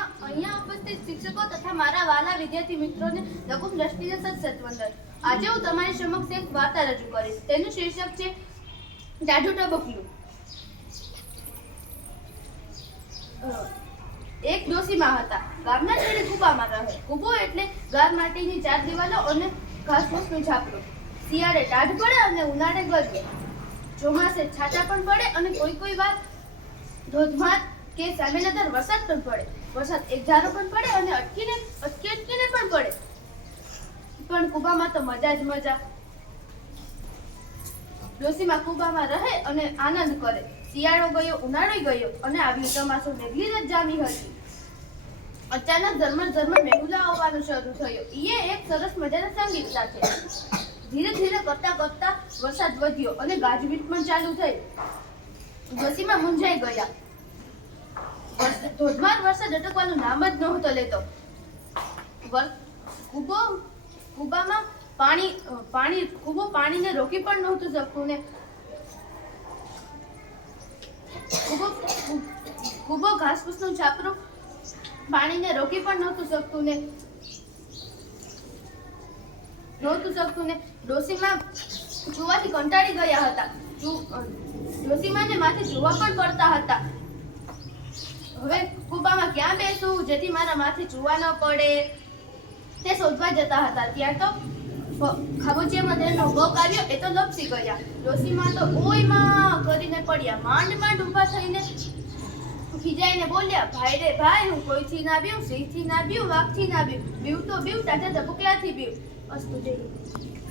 અહીંયા ઉપસ્થિત શિક્ષકો તથા મારા વાલા વિદ્યાર્થી મિત્રોને લઘુમ દ્રષ્ટિને સત્સંવંદન. આજે હું તમારી સમક્ષ એક વાર્તા રજૂ કરીશ. તેનું શીર્ષક છે ટાઢું ટબકલું. એક ડોશીમા હતા. ગામના છેડે કૂબામાં રહે. કૂબો એટલે ગાર માટીની ચાર દિવાલો અને ઘાસફૂસનું ઝાપડું. શિયાળે ટાઢ પડે અને ઉનાળે ગરમી. ચોમાસે છાંટા પણ પડે અને કોઈ વાર ધોધમાર કે સામેનતર વરસાદ પણ પડે. વરસાદ એક ધારો પણ પડે અને અટકીને પણ પડે. પણ કૂબામાં તો મજા જ મજા. ડોશીમાં કૂબામાં રહે અને આનંદ કરે. શિયાળો ગયો, ઉનાળો ગયો અને આવ્યું ચોમાસું. મેઘલી જ જામી હતી. અચાનક ઝરમર મેહુલા આવવાનું શરૂ થયો. એ એક સરસ મજાના સંગીત સાથે. ધીરે ધીરે કરતા વરસાદ વધ્યો અને ગાજવીજ પણ ચાલુ થઈ. ડોશીમાં મૂંઝાઈ ગયા. ધોધમાર વરસાદ અટકવાનું નામ જ નહોતો લેતો. કૂબામાં પાણીને રોકી પણ નહોતું શકતું ને કૂબો ઘાસફૂસનું છાપરું પાણીને રોકી પણ નહોતું શકતું ને ડોશીમાં જોવાથી કંટાળી ગયા હતા. ડોશીમાને માથે જોવા પણ પડતા હતા. હવે કૂબામાં ક્યાં બેસું જેથી મારા માથે જોવા ન પડે તે શોધવા જતા હતા. ત્યાં તો ખાબોચિયામાં તેનો બક આવ્યો. એ તો લપસી ગયા. ડોશીમાં તો ઓય માં કરીને પડ્યા. માંડ ઊભા થઈને ખીજાઈને બોલ્યા, ભાઈ રે ભાઈ, હું કોઈથી ના બીઉં, સિંહથી ના બીઉં, વાઘથી ના બીઉં. બીઉં તો બીઉં, ટાઢા ટબકલાથી બીઉં. અસ્તુ જય.